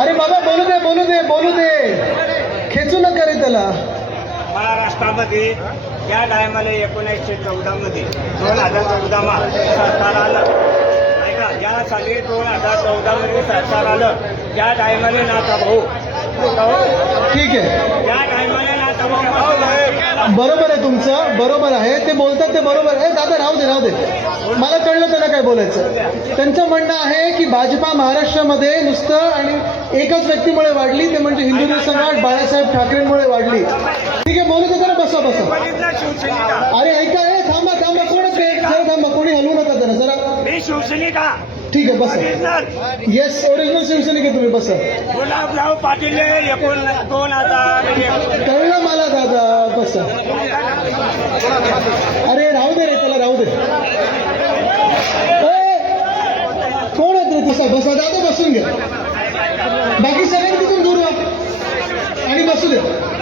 अरे बाबा बोलू दे बोलू दे बोलू दे. खेचू नका रे त्याला. महाराष्ट्रामध्ये या टायमाला एकोणीसशे चौदा मध्ये दोन हजार चौदा मा सरकार आलं. ऐका ज्या साली दोन हजार चौदा मध्ये सरकार आलं. त्या टायमाला नाथा भाऊ. ठीक आहे. त्या टायमाला नाथा भाऊ. बरोबर आहे तुमचं बरोबर आहे. ते बोलतात ते बरोबर आहे. दादा राहू दे राहू दे. मला काय बोलायचं? त्यांचं म्हणणं आहे की भाजपा महाराष्ट्रामध्ये नुसतं आणि एकच व्यक्तीमुळे वाढली ते म्हणजे हिंदू सम्राट बाळासाहेब ठाकरेंमुळे वाढली. ठीक आहे बोलू दे जरा बसा बसा. अरे ऐका ए थांबा थांबा कोणच जरा थांबा कोणी हलवू नका जरा जरा. शिवसैनिका ठीक आहे बसा. येस ओरिजिनल शिवसैनिक आहे तुम्ही बसा. गुलाबराव पाटील दोन हजार. कळलं मला दादा बसा. हो, बसा बसा दादा बसून घ्या. बाकी सगळ्यांनी तिथून दूर व्हा. आणि बसू द्या.